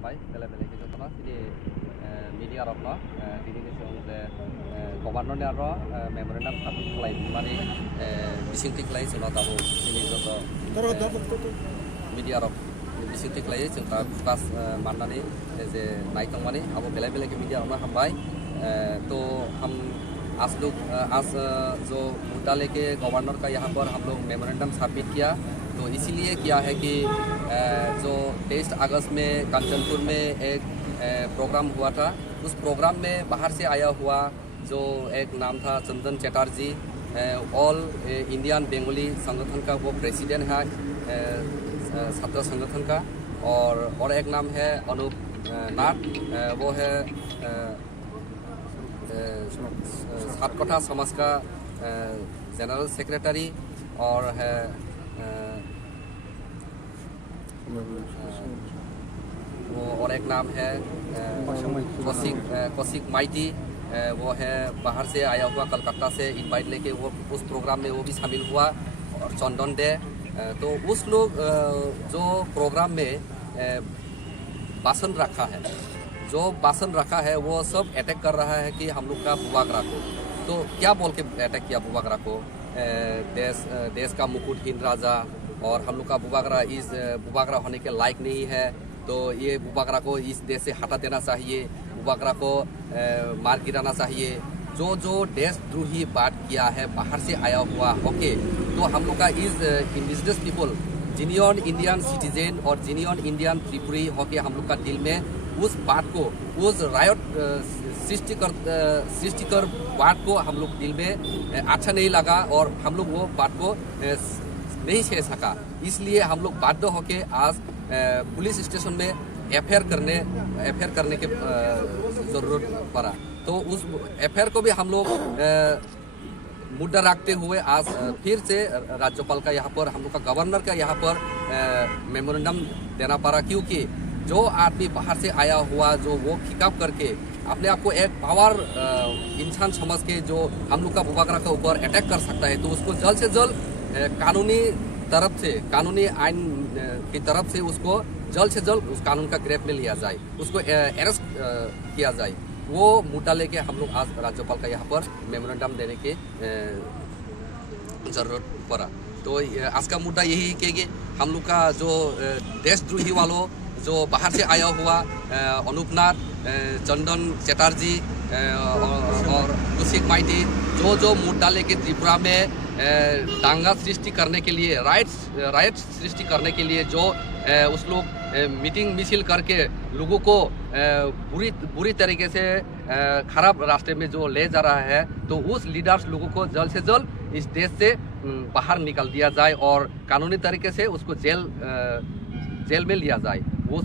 हामबाय बेले बेले जतना सिनि मीडिया रखनो दिनि जे गवर्नर आरो मेमोरेंडम साबमिट खालामनानै बिसिंथि खालाय जोंना दाबो सिनि जत मीडिया रख बिसिंथि खालाय जों दा फकास माननानै जे नायथांमाने आबो बेले बेले मीडिया रखनो हामबाय तो हम आज जो मुद्दा लेके गवर्नर का यहाँ पर हम लोग मेमोरेंडम सबमिट किया तो इसीलिए किया है कि जो 23 अगस्त में कंचनपुर में एक प्रोग्राम हुआ था। उस प्रोग्राम में बाहर से आया हुआ जो एक नाम था चंदन चटर्जी, ऑल इंडियन बंगाली संगठन का वो प्रेसिडेंट है छात्र संगठन का, और एक नाम है अनूप नाथ, वो है सातकोठा समाज का जनरल सेक्रेटरी, और है वो और एक नाम है कौशिक माइती, वो है बाहर से आया हुआ कलकत्ता से इनवाइट लेके वो उस प्रोग्राम में वो भी शामिल हुआ, और चंदन डे। तो उस लोग जो प्रोग्राम में भाषण रखा है, जो भाषण रखा है वो सब अटैक कर रहा है कि हम लोग का बुबागरा को, तो क्या बोल के अटैक किया बुबागरा को, देश का मुकुटहीन राजा, और हम लोग का बुबागरा होने के लायक नहीं है, तो ये बुबागरा को इस देश से हटा देना चाहिए, बुबागरा को मार गिराना चाहिए। जो देशद्रोही बात किया है बाहर से आया हुआ होके, तो हम लोग का इस indigenous people genuine Indian citizen और जेन्युइन इंडियन त्रिपुरी होके हम लोग का दिल में उस बात को, उस रायट सृष्टिकर बात को हम लोग दिल में अच्छा नहीं लगा, और हम लोग वो बात को नहीं सह सका। इसलिए हम लोग बाध्य होके आज पुलिस स्टेशन में एफआईआर करने के जरूरत पड़ा। तो उस एफआईआर को भी हम लोग मुद्दा रखते हुए आज फिर से राज्यपाल का यहाँ पर, हम लोग का गवर्नर का यहाँ पर मेमोरेंडम देना पड़ा, क्योंकि जो आदमी बाहर से आया हुआ जो वो खिताब करके अपने आप को एक पावर इंसान समझ के जो हम लोग का बुबागरा के ऊपर अटैक कर सकता है, तो उसको जल्द से जल्द कानूनी आइन की तरफ से उसको जल्द से जल्द उस कानून का ग्रेप में लिया जाए, उसको अरेस्ट किया जाए। वो मुद्दा लेके हम लोग आज राज्यपाल का यहाँ पर मेमोरेंडम देने की जरूरत पड़ा। तो आज का मुद्दा यही है कि हम लोग का जो देशद्रोही वालों जो बाहर से आया हुआ अनूप नाथ, चंदन चटर्जी और कौशिक माइती, जो मुद्दा लेके त्रिपुरा में दांगा सृष्टि करने के लिए, राइट सृष्टि करने के लिए जो उस लोग मीटिंग मिছিল करके लोगों को बुरी तरीके से खराब रास्ते में जो ले जा रहा है, तो उस लीडर्स लोगों को जल्द से जल्द इस देश से बाहर निकाल दिया जाए और कानूनी तरीके से उसको जेल में लिया जाए। वो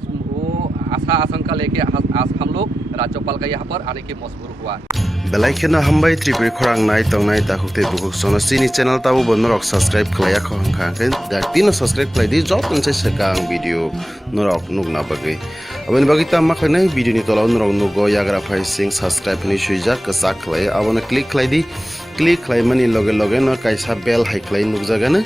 आशंका लेके आज हम लोग राज्यपाल का यहाँ पर आने के मजबूर हुआ। बेलाइखिना हामबाय त्रिपुरी खरां नाय तंगनाय दाखुते बुकुक सोना सिनी चैनल ताबो बनरक सब्सक्राइब खलाया खंखाखै दाक्तिनो सब्सक्राइब खलायदि जब मोनसे सेकां भिडियो नरक नुगना बागै अबनि बागै ता माखैनाय भिडियोनि तलाव नरक नुगो याग्रा फाइ सिं सब्सक्राइब नि सुइजा कसा खलाय आबनो क्लिक खलायदि क्लिक खलायमानि लगे लगे न कायसा बेल हाइ खलाय नुगजागानो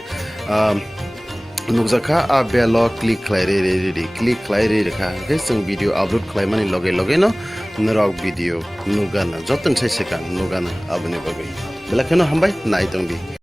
नुगजाखा आ बेलो क्लिक खलाय रे क्लिक खलाय रे रेखा के जों भिडियो आपलोड खलायमानि लगे लगे न नरक भिडियो नुगानो जतन सेकां नुगानो आबनि बागै बेलाखिना हामबाय नाय तंगदि।